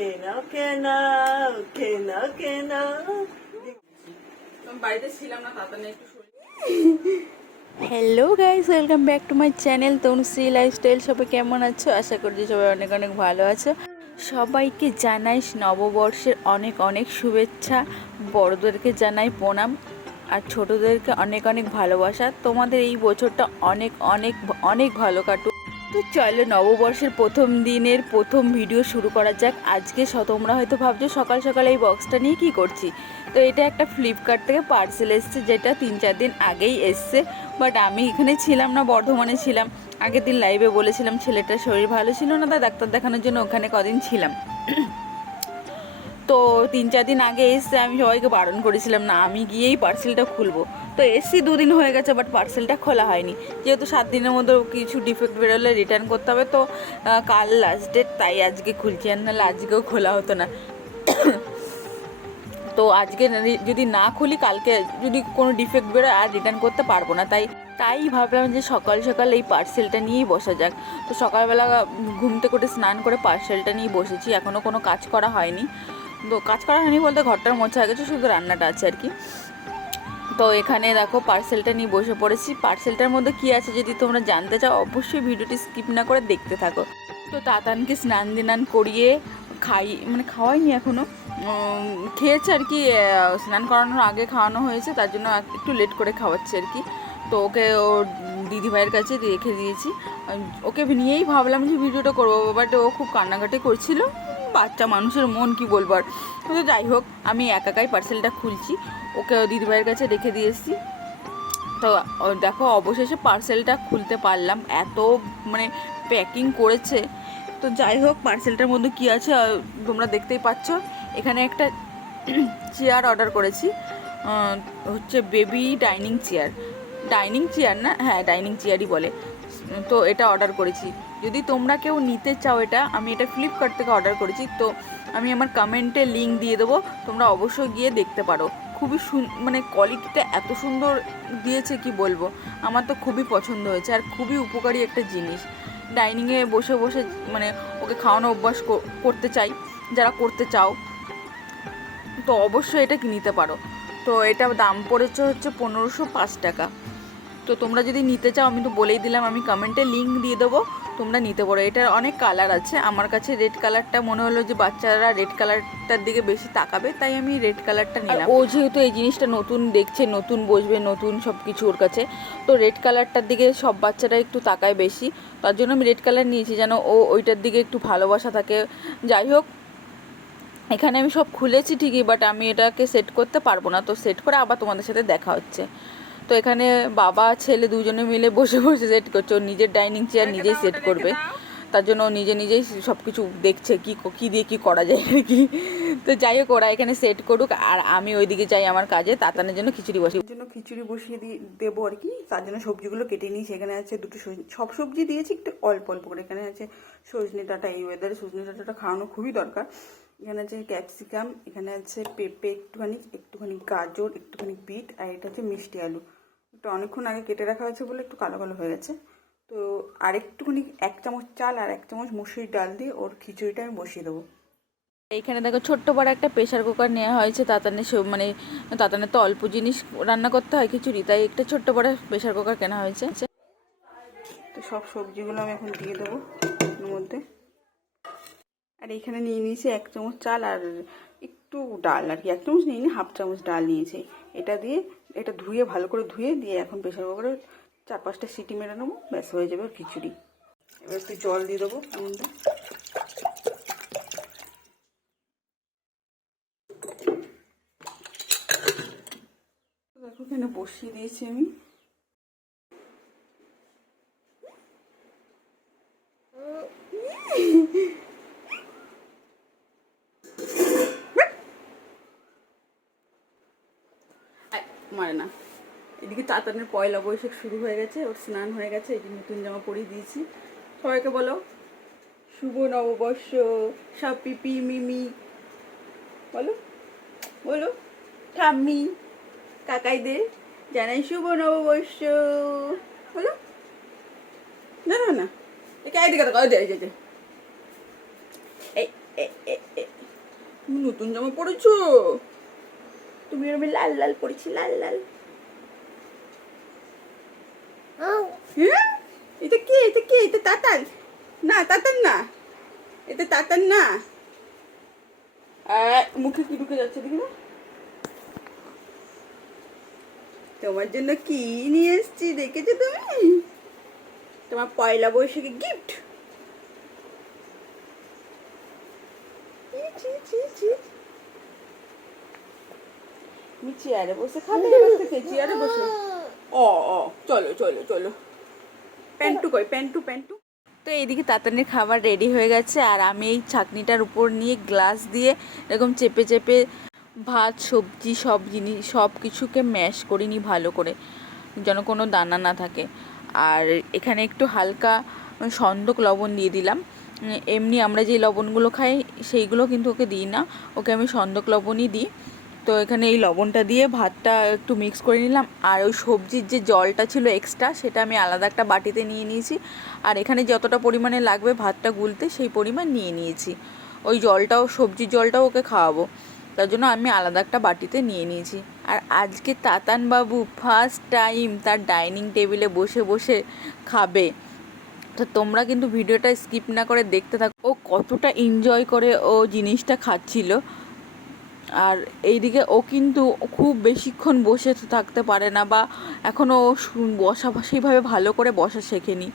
কেন কেন কেন কেন বাড়িতে ছিলাম না তাতে একটু hello guys, welcome back to my channel Tanushree lifestyle. সবাই কেমন আছো? আশা করছি সবাই অনেক অনেক ভালো আছো। সবাইকে জানাই নববর্ষের অনেক অনেক শুভেচ্ছা। বড়দেরকে জানাই প্রণাম, আর ছোটদেরকে অনেক অনেক ভালোবাসা। তোমাদের এই বছরটা অনেক অনেক অনেক ভালো কাটুক। তো চলো নববর্ষের প্রথম দিনের প্রথম ভিডিও শুরু করা যাক। আজকে তোমরা হয়তো ভাবছো সকাল সকাল এই বক্সটা নিয়ে কী করছি। তো এটা একটা ফ্লিপকার্ট থেকে পার্সেল এসছে, যেটা 3-4 দিন আগেই এসছে। বাট আমি এখানে ছিলাম না, বর্ধমানে ছিলাম। আগের দিন লাইভে বলেছিলাম ছেলেটার শরীর ভালো ছিল না, তাই ডাক্তার দেখানোর জন্য ওখানে কদিন ছিলাম। তো 3-4 দিন আগে এসছে, আমি সবাইকে বারণ করেছিলাম না আমি গিয়েই পার্সেলটা খুলবো। তো এসছি 2 দিন হয়ে গেছে, বাট পার্সেলটা খোলা হয়নি। যেহেতু 7 দিনের মধ্যে কিছু ডিফেক্ট বেরোলে রিটার্ন করতে হবে, তো কাল লাস্ট ডেট, তাই আজকে খুলছি। আর নাহলে আজকেও খোলা হতো না। তো আজকে যদি না খুলি, কালকে যদি কোনো ডিফেক্ট বেরোয় আর রিটার্ন করতে পারবো না। তাই ভাবলাম যে সকাল সকাল এই পার্সেলটা নিয়েই বসা যাক। তো সকালবেলা ঘুম থেকে উঠে স্নান করে পার্সেলটা নিয়ে বসেছি। এখনও কোনো কাজ করা হয়নি। তো কাজ করা হয়নি বলতে ঘরটার মোছা হয়ে গেছে, শুধু রান্নাটা আছে আর কি। তো এখানে দেখো পার্সেলটা নিয়ে বসে পড়েছি। পার্সেলটার মধ্যে কী আছে যদি তোমরা জানতে চাও, অবশ্যই ভিডিওটি স্কিপ না করে দেখতে থাকো। তো তাতানকে স্নান দিনান করিয়ে খাওয়াইনি এখনও, খেয়েছে আর কি। স্নান করানোর আগে খাওয়ানো হয়েছে, তার জন্য একটু লেট করে খাওয়াচ্ছে আর কি। তো ওকে ওর দিদিভাইয়ের কাছে রেখে দিয়েছি। ওকে নিয়েই ভাবলাম যে ভিডিওটা করবো, বাট ও খুব কান্নাকাটি করছিল। বাচ্চা মানুষের মন কি বলবো আর। তো যাই হোক, আমি একাই পার্সেলটা খুলছি। ওকে দিদিভাইয়ের কাছে রেখে দিয়েছি। তো দেখো অবশেষে পার্সেলটা খুলতে পারলাম, এত প্যাকিং করেছে। তো যাই হোক, পার্সেলটার মধ্যে কী আছে তোমরা দেখতেই পাচ্ছ। এখানে একটা চেয়ার অর্ডার করেছি, হচ্ছে বেবি ডাইনিং চেয়ার না, হ্যাঁ ডাইনিং চেয়ারই বলে। তো এটা অর্ডার করেছি। যদি তোমরা কেউ নিতে চাও, আমি এটা ফ্লিপকার্ট থেকে অর্ডার করেছি। তো আমি আমার কমেন্টে লিঙ্ক দিয়ে দেবো, তোমরা অবশ্যই গিয়ে দেখতে পারো। খুবই কোয়ালিটিটা এত সুন্দর দিয়েছে কি বলবো। আমার তো খুবই পছন্দ হয়েছে, আর খুবই উপকারী একটা জিনিস। ডাইনিংয়ে বসে বসে ওকে খাওয়ানো অভ্যাস করতে চাই, যারা করতে চাও তো অবশ্যই এটা নিতে পারো। তো এটা দাম পড়েছে হচ্ছে 1505 টাকা। তো তোমরা যদি নিতে চাও, আমি তো বলেই দিলাম, আমি কমেন্টে লিঙ্ক দিয়ে দেবো, তোমরা নিতে পারো। এটার অনেক কালার আছে। আমার কাছে রেড কালারটা মনে হলো যে বাচ্চারা রেড কালারটার দিকে বেশি তাকাবে, তাই আমি রেড কালারটা নিলাম। ও যেহেতু এই জিনিসটা নতুন দেখছে, নতুন বসবে, নতুন সব কিছু ওর কাছে, তো রেড কালারটার দিকে সব বাচ্চারা একটু তাকায় বেশি। তার জন্য আমি রেড কালার নিয়েছি, যেন ও ওইটার দিকে একটু ভালোবাসা থাকে। যাই হোক, এখানে আমি সব খুলেছি ঠিকই, বাট আমি এটাকে সেট করতে পারবো না। তো সেট করে আবার তোমাদের সাথে দেখা হচ্ছে। তো এখানে বাবা ছেলে দুজনে মিলে বসে বসে সেট করছে। ও নিজের ডাইনিং চেয়ার নিজেই সেট করবে, তার জন্য ও নিজেই সব কিছু দেখছে কী দিয়ে কী করা যায় আর কি। তো যাই হোক, ওরা এখানে সেট করুক, আর আমি ওইদিকে যাই আমার কাজে। তাতানের জন্য খিচুড়ি বসিয়ে দেবো আর কি। তার জন্য সবজিগুলো কেটে নিয়েছি। এখানে আছে দুটো সব সবজি দিয়েছি একটু অল্প অল্প করে। এখানে আছে সজনে ডাঁটা, এই ওয়েদারে সজনে ডাঁটাটা খাওয়ানো খুবই দরকার। এখানে আছে ক্যাপসিকাম, এখানে আছে পেঁপে একটুখানি গাজর, একটুখানি বিট, আর এটা হচ্ছে মিষ্টি আলু। একটু অনেকক্ষণ আগে কেটে রাখা হয়েছে বলে একটু কালো কালো হয়ে গেছে। তো আর একটুখানি 1 চামচ চাল আর 1 চামচ মুসুরির ডাল দিয়ে ওর খিচুড়িটা আমি বসিয়ে দেবো। এইখানে দেখো ছোট্ট বড় একটা প্রেশার কুকার নেওয়া হয়েছে। তাতানের তো অল্প জিনিস রান্না করতে হয় খিচুড়ি, তাই একটা ছোট্ট বড় প্রেশার কুকার কেনা হয়েছে। তো সব সবজিগুলো আমি এখন দিয়ে দেবো ওর মধ্যে। আর এখানে নিয়ে নিয়েছি 1 চামচ চাল আর একটু ডাল আর কি। 1 চামচ নিয়ে নিই, 1/2 চামচ ডাল নিয়েছি। এটা দিয়ে এটা ধুয়ে ভালো করে ধুয়ে দিয়ে এখন প্রেশার কুকারে 4-5টা সিটি মেরে নেবো, ব্যাস হয়ে যাবে খিচুড়ি। এবার একটু জল দিয়ে দেবো এর মধ্যে। দেখো এখানে বসিয়ে দিয়েছি আমি। মারে না। এদিকে তাতানের পয়লা বৈশাখ শুরু হয়ে গেছে, ওর স্নান হয়ে গেছে, এই যে নতুন জামা পরিয়ে দিয়েছি। সবাইকে বলো শুভ নববর্ষ, সব পিপি মিমি বলো, বলো ঠাম্মি কাকাইদের জানাই শুভ নববর্ষ বলো। না না না, একে এদিকে তো এই নতুন জামা পরেছো? তুমি আমি লাল লাল পরেছি, লাল লাল। হ্যাঁ, এটা কে? এটা কে? এটা তাতান না, তাতান না, এটা তাতান না। মুখে কি ঢুকে যাচ্ছে দেখি না। তোমার জন্য কি নিয়ে এসেছি দেখেছো তুমি? তোমার পয়লা বৈশাখী গিফট। তুমি চেয়ারে বসে খাবে এবার থেকে, চেয়ারে বসে। ও ও, চলো চলো চলো। প্যান্টু কই, প্যান্টু প্যান্টু। তো এইদিকে তাতানির খাবার রেডি হয়ে গেছে, আর আমি এই ছাঁকনিটার উপর নিয়ে গ্লাস দিয়ে এরকম চেপে চেপে ভাত সবজি সব জিনিস সব কিছুকে ম্যাশ করে নিই ভালো করে, যেন কোনো দানা না থাকে। আর এখানে একটু হালকা সন্দক লবণ দিয়ে দিলাম। এমনি আমরা যে লবণগুলো খাই সেইগুলো কিন্তু ওকে দিই না, ওকে আমি সন্দক লবণই দিই। তো এখানে এই লবণটা দিয়ে ভাতটা একটু মিক্স করে নিলাম, আর ওই সবজির যে জলটা ছিল এক্সট্রা সেটা আমি আলাদা একটা বাটিতে নিয়ে নিয়েছি। আর এখানে যতটা পরিমাণে লাগবে ভাতটা গুলতে সেই পরিমাণ নিয়ে নিয়েছি। ওই জলটাও, সবজির জলটাও ওকে খাওয়াবো, তার জন্য আমি আলাদা একটা বাটিতে নিয়ে নিয়েছি। আর আজকে তাতান বাবু ফার্স্ট টাইম তার ডাইনিং টেবিলে বসে বসে খাবে। তো তোমরা কিন্তু ভিডিওটা স্কিপ না করে দেখতে থাকো, ও কতটা এনজয় করে ও জিনিসটা খাচ্ছিল। আর এইদিকে ও কিন্তু খুব বেশিক্ষণ বসে থাকতে পারে না, বা এখনও বসা সেইভাবে ভালো করে বসা শেখেনি।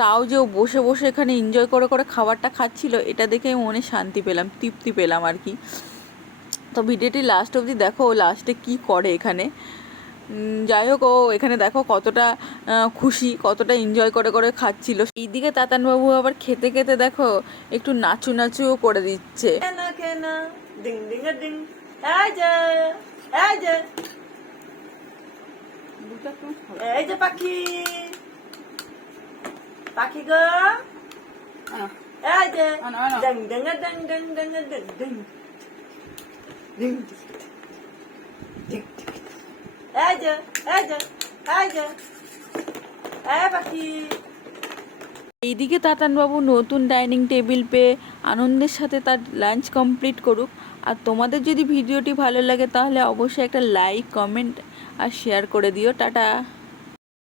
তাও যে ও বসে বসে এখানে এনজয় করে করে খাবারটা খাচ্ছিল, এটা দেখে মনে শান্তি পেলাম, তৃপ্তি পেলাম আর কি। তো ভিডিওটি লাস্ট অবধি দেখো, ও লাস্টে কি করে এখানে। যাই হোক, ও এখানে দেখো কতটা খুশি, কতটা এনজয় করে করে খাচ্ছিল। এইদিকে তাতানবাবু আবার খেতে খেতে দেখো একটু নাচু নাচুও করে দিচ্ছে। Ding ding ding. এই যে, এই যে, এই যে পাখি, পাখি গো, এই যে, ding ding ding ding ding ding ding ding. এই যে, এই যে, এই যে, এই পাখি। এইদিকে তাতানবাবু নতুন ডাইনিং টেবিল পেয়ে আনন্দের সাথে তার লাঞ্চ কমপ্লিট করুক। আর তোমাদের যদি ভিডিওটি ভালো লাগে তাহলে অবশ্যই একটা লাইক, কমেন্ট আর শেয়ার করে দিও। টাটা।